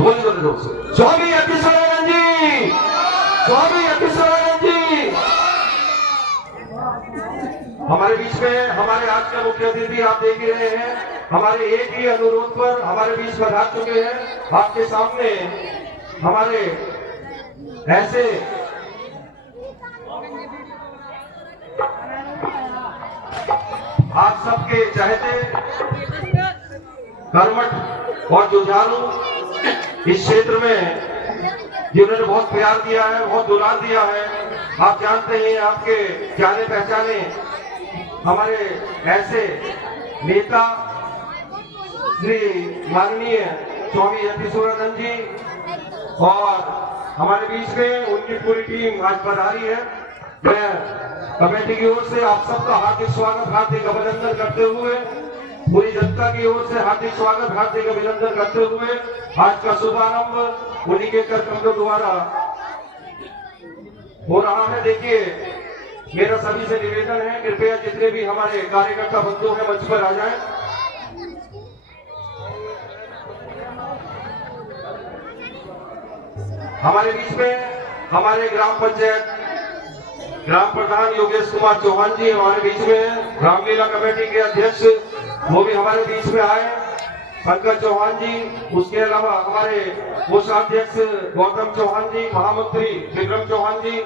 स्वामी अखिलेश्वरानंद जी, स्वामी अखिलेश्वरानंद जी हमारे बीच में, हमारे आज के मुख्य अतिथि आप देख ही रहे हैं। हमारे एक ही अनुरोध पर हमारे बीच में आ चुके हैं। आपके सामने हमारे ऐसे आप सबके चहेते, कर्मठ और जुझारू इस क्षेत्र में जिन्होंने बहुत प्यार दिया है, बहुत दुलार दिया है। आप जानते हैं, आपके जाने पहचाने हमारे ऐसे नेता श्री माननीय स्वामी अखिलेश्वरानंद जी और हमारे बीच में उनकी पूरी टीम आज पधारी है। मैं कमेटी की ओर से आप सबका हार्दिक स्वागत, हार्दिक अभिनंदन करते हुए, पूरी जनता की ओर से हार्दिक स्वागत, हार्दिक अभिनंदन करते हुए आज का शुभारंभ उन्हीं के कर्तव्यों द्वारा हो रहा है। देखिए, मेरा सभी से निवेदन है, कृपया जितने भी हमारे कार्यकर्ता बंधु हैं मंच पर आ जाएं। हमारे बीच में हमारे ग्राम पंचायत ग्राम प्रधान योगेश कुमार चौहान जी हमारे बीच में हैं। रामलीला कमेटी के अध्यक्ष वो भी हमारे बीच में आए, पंकज चौहान जी। उसके अलावा हमारे कोषाध्यक्ष गौतम चौहान जी, महामंत्री विक्रम चौहान जी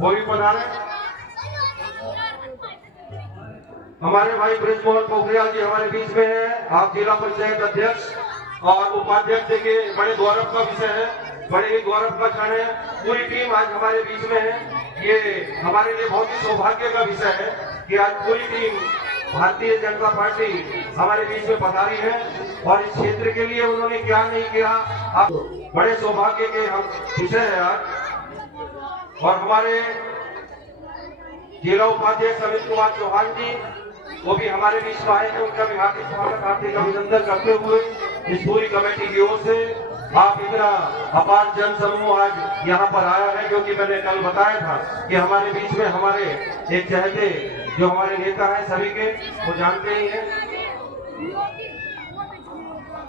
वो भी पधारे। हमारे भाई ब्रिजमोहन पोखरियाल जी हमारे बीच में हैं। आप जिला पंचायत अध्यक्ष और उपाध्यक्ष के बड़े गौरव का विषय है, बड़े ही गौरव का क्षण है। पूरी टीम आज हमारे बीच में है। ये हमारे लिए बहुत ही सौभाग्य का विषय है कि आज पूरी टीम भारतीय जनता पार्टी हमारे बीच में पधारी है और इस क्षेत्र के लिए उन्होंने क्या नहीं किया, आप बड़े सौभाग्य के हम विषय है आज। और हमारे जिला उपाध्यक्ष अमित कुमार चौहान जी वो भी हमारे बीच में आए हैं। उनका भी हार्दिक स्वागत, हार्दिक अभिनंदन करते हुए इस पूरी कमेटी की ओर से आप इतना अपार जन समूह आज यहाँ पर आया है, क्योंकि मैंने कल बताया था कि हमारे बीच में हमारे एक चहेते जो हमारे नेता हैं सभी के, वो जानते ही हैं।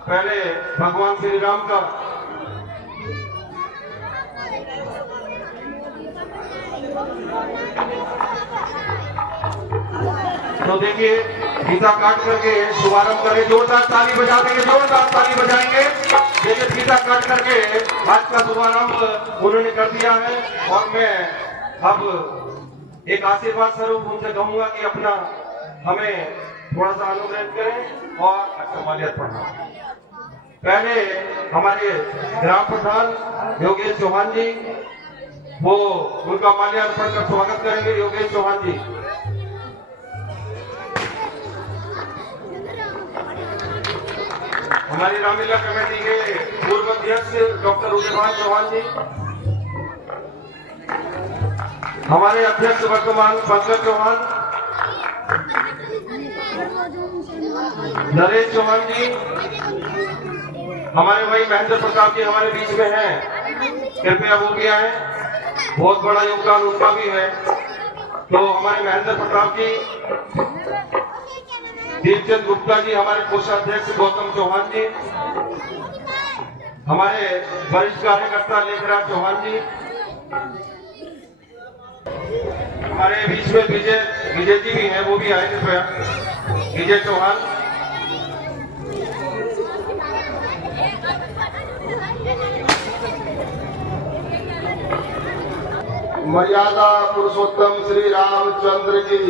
पहले भगवान श्री राम का तो देखिए, गीता काट करके शुभारंभ करें। जोरदार ताली बजा देंगे, जोरदार ताली बजाएंगे। देखिए, गीता काट करके आज का शुभारंभ उन्होंने कर दिया है। और मैं अब एक आशीर्वाद स्वरूप उनसे कहूंगा कि अपना हमें थोड़ा सा अनुग्रह करें और अच्छा माल्यार्पण पढ़ना। पहले हमारे ग्राम प्रधान योगेश चौहान जी वो उनका माल्यार्पण कर स्वागत करेंगे। योगेश चौहान जी। हमारी रामलीला कमेटी के पूर्व अध्यक्ष डॉक्टर उदयभान चौहान जी, हमारे अध्यक्ष वर्तमान पंकज चौहान, नरेश चौहान जी, हमारे भाई महेंद्र प्रताप जी हमारे बीच में हैं, कृपया वो भी आए। बहुत बड़ा योगदान उनका भी है। तो हमारे महेंद्र प्रताप जी, दीपचंद गुप्ता जी, हमारे कोषाध्यक्ष गौतम चौहान जी, हमारे वरिष्ठ कार्यकर्ता लेखराज चौहान जी, हमारे बीच में विजय जी भी हैं, वो भी आए कृपया। विजय चौहान, मर्यादा पुरुषोत्तम श्री रामचंद्र की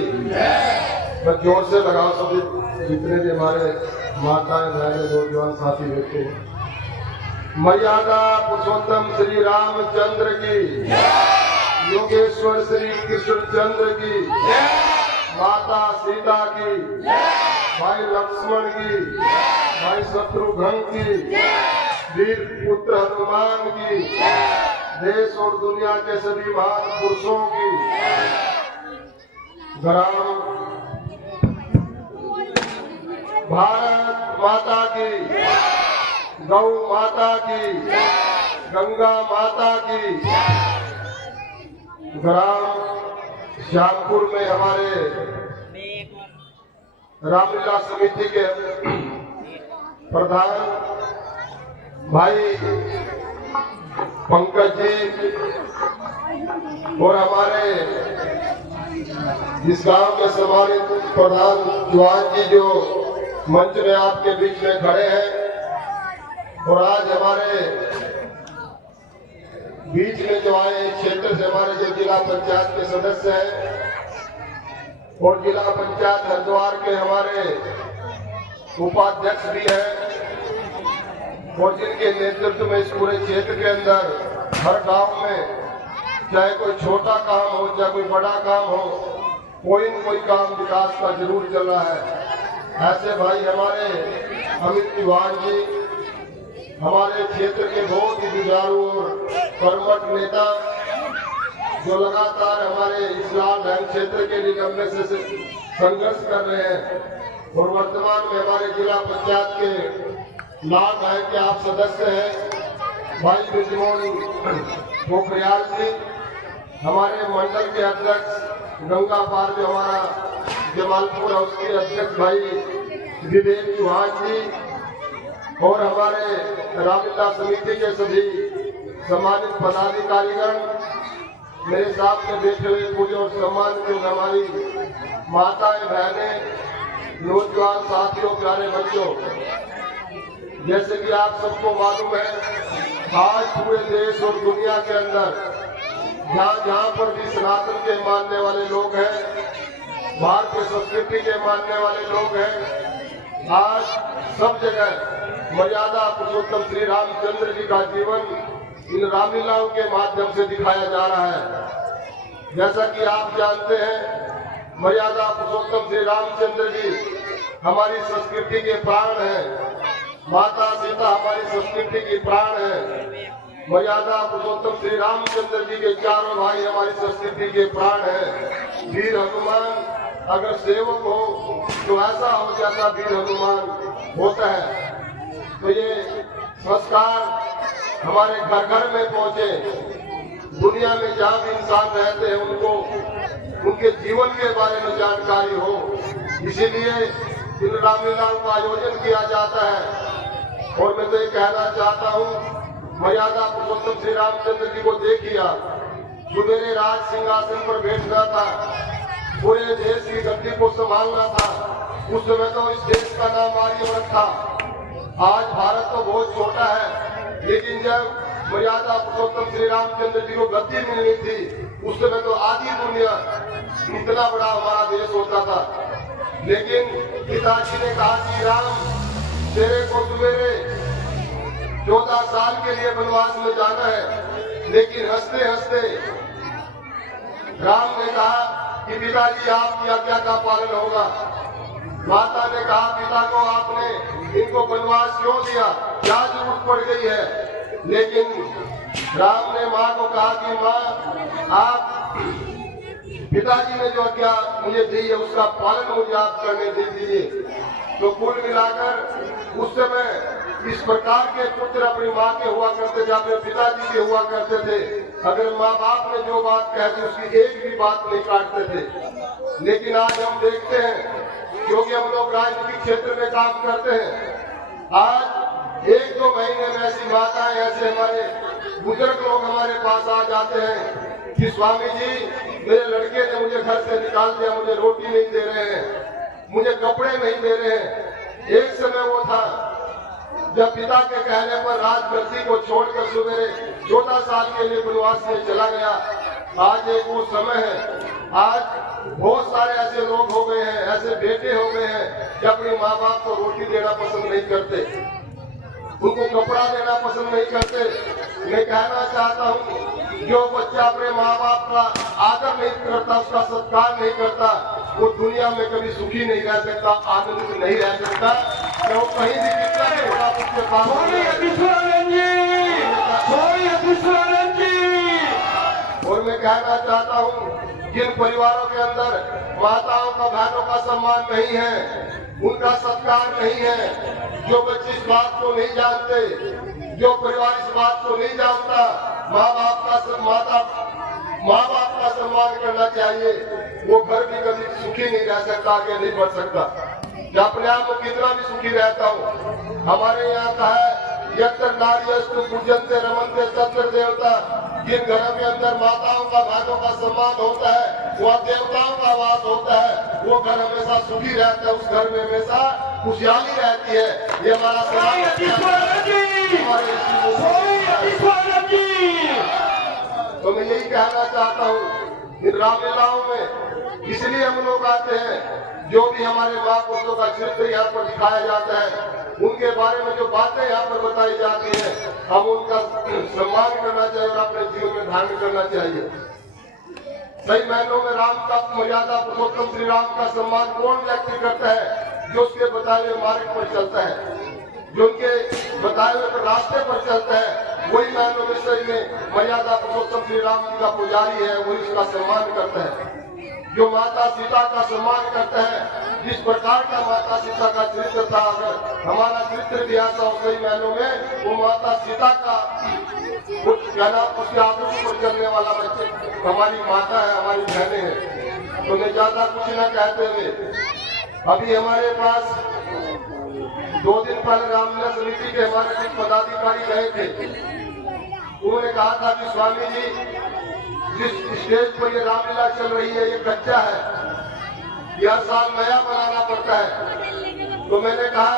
मैं जोर से लगाओ सभी, जितने भी हमारे माताएं बहनें नौजवान साथी बैठे हैं। मर्यादा पुरुषोत्तम श्री रामचंद्र की, योगेश्वर श्री कृष्णचंद्र की, माता सीता की, भाई लक्ष्मण की, भाई शत्रुघ्न की, वीर पुत्र हनुमान की, देश और दुनिया के सभी महान पुरुषों की, ग्राम भारत माता की, गौ माता की, गंगा माता की। ग्राम श्यामपुर में हमारे रामलीला समिति के प्रधान भाई पंकज जी और हमारे इस गांव के सम्मानित प्रधान जवान जी जो मंच में आपके बीच में खड़े हैं और आज हमारे बीच में जो आए इस क्षेत्र से हमारे जो जिला पंचायत के सदस्य हैं और जिला पंचायत हरिद्वार के हमारे उपाध्यक्ष भी हैं और जिनके नेतृत्व में इस पूरे क्षेत्र के अंदर हर गांव में चाहे कोई छोटा काम हो चाहे कोई बड़ा काम हो, कोई न कोई काम विकास का जरूर चल रहा है। ऐसे भाई हमारे अमित चौहान जी हमारे क्षेत्र के बहुत ही जुझारू और कर्मठ नेता जो लगातार हमारे इस्लाम धर्म क्षेत्र के लिए लंबे से संघर्ष कर रहे हैं और वर्तमान में हमारे जिला पंचायत के लाभ है कि आप सदस्य हैं भाई बिजमोहन पोखरियाल जी, हमारे मंडल के अध्यक्ष गंगा पार जो हमारा जमालपुर है उसके अध्यक्ष भाई विवेक चौहान जी और हमारे रामलीला समिति के सभी सम्मानित पदाधिकारीगण, मेरे सामने बैठे हुए पूज्य और सम्मानित हमारी माताएं बहनें, नौजवान साथियों, प्यारे बच्चों, जैसे कि आप सबको मालूम है आज पूरे देश और दुनिया के अंदर जहाँ पर भी सनातन के मानने वाले लोग हैं, भारतीय संस्कृति के मानने वाले लोग हैं, आज सब जगह मर्यादा पुरुषोत्तम श्री रामचंद्र जी का जीवन इन रामलीलाओं के माध्यम से दिखाया जा रहा है। जैसा कि आप जानते हैं मर्यादा पुरुषोत्तम श्री रामचंद्र जी हमारी संस्कृति के प्राण हैं, माता सीता हमारी संस्कृति की प्राण है। मर्यादा पुरुषोत्तम श्री रामचंद्र जी के चारों भाई हमारी संस्कृति के प्राण है। वीर हनुमान अगर सेवक हो तो ऐसा हो जैसा वीर हनुमान होता है। तो ये संस्कार हमारे घर घर में पहुंचे, दुनिया में जहाँ भी इंसान रहते हैं उनको उनके जीवन के बारे में जानकारी हो, इसीलिए इन रामलीलाओं का आयोजन किया जाता है। और मैं तो ये कहना चाहता हूँ मर्यादा पुरुषोत्तम श्री रामचंद्र जी को देखिए, सुबेरे राज सिंहासन पर बैठना था, पूरे देश की गद्दी को संभालना था। उस समय तो इस देश का नाम आर्यवर्त था। आज भारत तो बहुत छोटा है, लेकिन जब मर्यादा पुरुषोत्तम श्री रामचंद्र जी को गद्दी मिलनी थी उस समय तो आधी दुनिया इतना बड़ा हमारा देश होता था। लेकिन पिताजी ने कहा कि राम तेरे को सवेरे 14 साल के लिए वनवास में जाना है, लेकिन हंसते हंसते राम ने कहा कि पिताजी आपकी आज्ञा का पालन होगा। माता ने कहा पिता को आपने इनको वनवास क्यों दिया, क्या जरूरत पड़ गई है। लेकिन राम ने माँ को कहा कि माँ आप पिताजी ने जो आज्ञा मुझे दी है उसका पालन मुझे आप करने दे दीजिए। तो कुल मिलाकर उस समय इस प्रकार के पुत्र अपनी माँ के हुआ करते थे, अपने पिताजी के हुआ करते थे। अगर माँ बाप ने जो बात कह दी उसकी एक भी बात नहीं काटते थे। लेकिन आज हम देखते हैं क्योंकि हम लोग राजनीतिक क्षेत्र में काम करते हैं, आज 1-2 महीने में ऐसी माताएं, ऐसे हमारे बुजुर्ग लोग हमारे पास आ जाते हैं कि स्वामी जी मेरे लड़के ने मुझे घर से निकाल दिया, मुझे रोटी नहीं दे रहे हैं, मुझे कपड़े नहीं दे रहे हैं। एक समय वो था जब पिता के कहने पर राजगद्दी को छोड़कर सवेरे 14 साल के लिए वनवास में चला गया। आज एक वो समय है, आज बहुत सारे ऐसे लोग हो गए हैं, ऐसे बेटे हो गए हैं कि अपने माँ बाप को रोटी देना पसंद नहीं करते, उनको कपड़ा देना पसंद नहीं करते। मैं कहना चाहता हूँ जो बच्चा अपने माँ बाप का आदर नहीं करता, उसका सत्कार नहीं करता, वो दुनिया में कभी सुखी नहीं रह सकता, आनंदित नहीं रह सकता। तो कहीं भी कितना भी बड़ा उसके पास और मैं कहना चाहता हूँ जिन परिवारों के अंदर माताओं का, बहनों का सम्मान नहीं है, उनका सत्कार नहीं है, जो बच्चे इस बात को नहीं जानते, जो परिवार इस बात को नहीं जानता, माँ बाप का सम्मान करना चाहिए, वो घर भी कभी सुखी नहीं रह सकता, आगे नहीं बढ़ सकता। मैं अपने आप को कितना भी सुखी रहता हूँ। हमारे यहाँ का है यत्र नार्यस्तु पूजन्ते रमन्ते तत्र देवता। जिन घरों के अंदर माताओं का बहनों का सम्मान होता है, वहाँ देवताओं का वास होता है, वो घर हमेशा सुखी रहता है, उस घर में हमेशा खुशहाली रहती है। ये हमारा तो मैं यही कहना चाहता हूँ, इन रामलीलाओं में इसलिए हम लोग आते हैं, जो भी हमारे महापुरुषों का चरित्र यहाँ पर दिखाया जाता है, उनके बारे में जो बातें यहाँ पर बताई जाती है, हम उनका सम्मान करना चाहिए और अपने जीवन में धारण करना चाहिए। सही मायनों में राम का मर्यादा पुरुषोत्तम श्री राम का सम्मान कौन व्यक्ति करता है? जो उसके बताए हुए मार्ग पर चलता है, जो उनके बताए हुए रास्ते पर चलता है, वही मानव विषय में मर्यादा पुरुषोत्तम श्री राम जी का पुजारी है, वही उसका सम्मान करता है। जो माता सीता का सम्मान करता है, जिस प्रकार का माता सीता का चरित्र था, अगर हमारा चरित्र भी ऐसा हो, सही मायनों में वो माता सीता का क्या नाम, उसके आदर्श पर चलने वाला बच्चे हमारी माता है, हमारी बहनें हैं। तो मैं ज्यादा कुछ न कहते हुए, अभी हमारे पास 2 दिन पहले रामलीला समिति के हमारे कुछ पदाधिकारी गए थे। उन्होंने कहा था कि स्वामी जी, जिस स्टेज पर ये रामलीला चल रही है ये कच्चा है, ये हर साल नया बनाना पड़ता है। तो मैंने कहा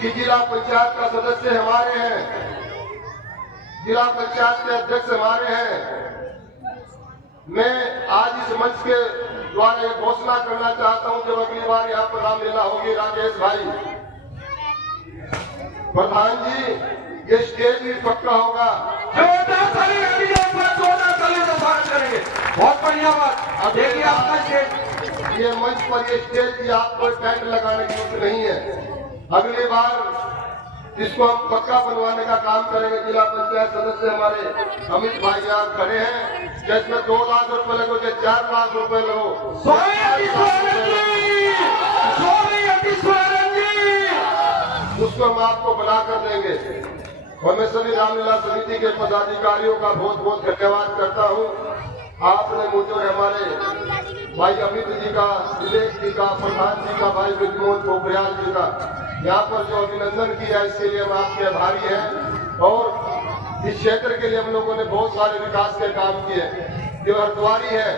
कि जिला पंचायत का सदस्य हमारे हैं, जिला पंचायत के अध्यक्ष हमारे हैं। मैं आज इस मंच के द्वारा ये घोषणा करना चाहता हूं, जब अगली बार यहाँ पर रामलीला होगी, राजेश भाई प्रधान जी, ये स्टेज भी पक्का होगा। बहुत बढ़िया बात। देखिए आपका स्टेज, ये मंच पर ये स्टेज की आपको टेंट लगाने की जरूरत नहीं है। अगली बार इसको हम पक्का बनवाने का काम करेंगे। जिला पंचायत सदस्य हमारे अमित भाई यहाँ खड़े हैं, जिसमें 2 लाख रुपए लगो, 4 लाख रुपए लगो, उसको हम आपको बना कर देंगे। और मैं सभी रामलीला समिति के पदाधिकारियों का बहुत बहुत धन्यवाद करता हूँ। आपने मुझे और हमारे भाई अमित जी का, विवेक जी का, प्रधान जी का, भाई विजमोहन पोखरियाल जी का यहाँ पर जो अभिनंदन किया, इसके लिए हम आपके आभारी हैं। और इस क्षेत्र के लिए हम लोगों ने बहुत सारे विकास के काम किए। जो हरद्वारी है,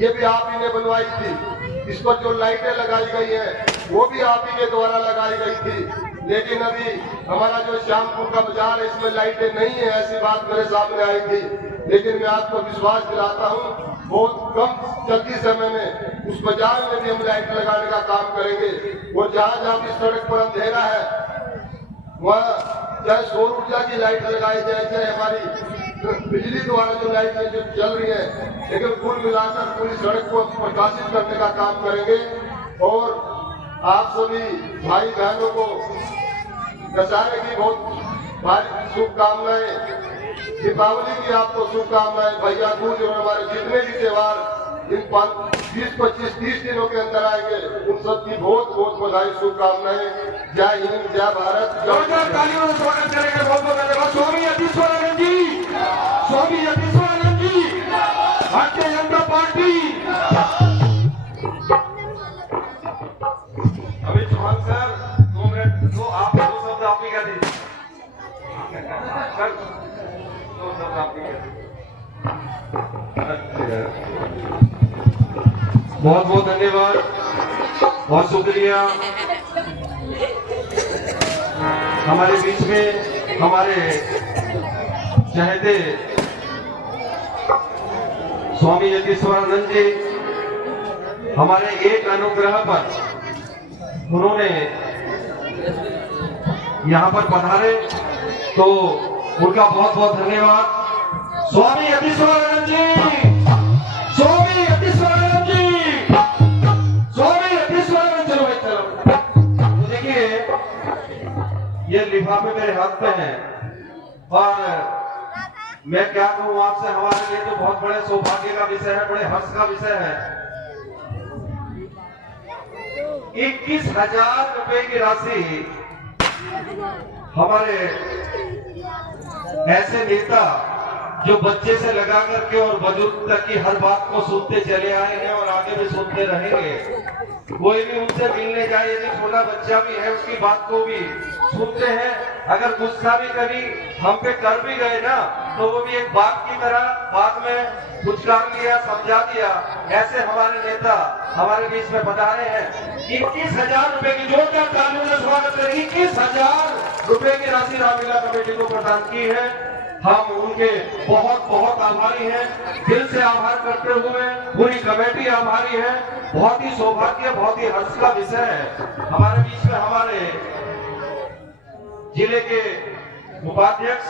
ये भी आप ही ने बनवाई थी। इस पर जो लाइटें लगाई गई है, वो भी आप ही के द्वारा लगाई गई थी। लेकिन अभी हमारा जो श्यामपुर का बाजार है, इसमें लाइटें नहीं है, ऐसी बात मेरे सामने आई थी। लेकिन मैं आपको विश्वास दिलाता हूँ, बहुत कम जल्दी समय में उस बाजार में भी हम लाइट लगाने का काम करेंगे। और जहाँ जहाँ भी सड़क पर अंधेरा है, वहाँ चाहे सौर ऊर्जा की लाइट लगाई जाए, चाहे हमारी बिजली द्वारा जो लाइटें जो चल रही है, लेकिन कुल मिलाकर पूरी सड़क को प्रकाशित करने का काम करेंगे। और आप सभी भाई बहनों को दशहरे की बहुत भारी शुभकामनाएं, दीपावली की आपको शुभकामनाएं, भैया दूज और हमारे जितने भी त्योहार इन 20, 25, 30 दिनों के अंदर आएंगे, उन सब की बहुत बहुत बधाई, शुभकामनाएं। जय हिंद, जय भारत। स्वागत करेंगे। बहुत बहुत धन्यवाद। स्वामी यतीश्वरानंद जी, स्वामी यतीश्वरानंद जी, भारतीय जनता पार्टी। अभी चौहान सर 2 मिनट, आप 2 शब्द आप ही कह दीजिए सर, 2 शब्द आप ही कह दीजिए। बहुत बहुत धन्यवाद, बहुत शुक्रिया। हमारे बीच में हमारे चहेते स्वामी यतीश्वरानंद जी, हमारे एक अनुग्रह पर उन्होंने यहाँ पर पधारे, तो उनका बहुत बहुत धन्यवाद। स्वामी यतीश्वरानंद जी, स्वामी यतीश्वरानंद जी, स्वामी यतीश्वरानंद। चलो भाई चलो। तो देखिए, ये लिफाफे मेरे हाथ में हैं, और मैं क्या कहूँ आपसे, हमारे लिए तो बहुत बड़े सौभाग्य का विषय है, बड़े हर्ष का विषय है। 21,000 रुपए की राशि हमारे ऐसे नेता जो बच्चे से लगा करके और बुजुर्ग तक की हर बात को सुनते चले आए हैं और आगे भी सुनते रहेंगे। कोई भी उनसे मिलने जाए, यदि छोटा बच्चा भी है, उसकी बात को भी सुनते हैं। अगर गुस्सा भी कभी हम पे कर भी गए ना, तो वो भी एक बात की तरह बाद में पुचकार लिया, समझा दिया। ऐसे हमारे नेता हमारे बीच में बता रहे हैं। 21,000 रुपए की जोरदार तालियों से स्वागत करें। 21,000 रुपए की राशि रामलीला कमेटी को प्रदान की है। हम उनके बहुत बहुत आभारी हैं। दिल से आभार करते हुए पूरी कमेटी आभारी है। बहुत ही सौभाग्य, बहुत ही हर्ष का विषय है। हमारे बीच में हमारे जिले के उपाध्यक्ष,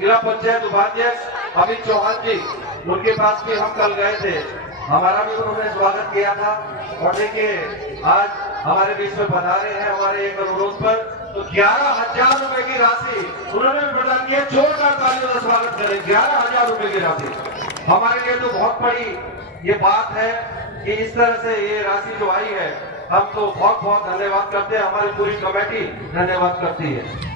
जिला पंचायत उपाध्यक्ष अमित चौहान जी, उनके पास भी हम कल गए थे। हमारा भी उन्होंने स्वागत किया था। और देखिए आज हमारे बीच में बता रहे हैं हमारे एक अनुरोध पर, तो 11,000 रुपए की राशि उन्होंने भी प्रदान किया। जोरदार तालियों से स्वागत करें। 11,000 रुपए की राशि हमारे लिए तो बहुत बड़ी ये बात है कि इस तरह से ये राशि जो आई है, हम तो बहुत बहुत धन्यवाद करते हैं। हमारी पूरी कमेटी धन्यवाद करती है।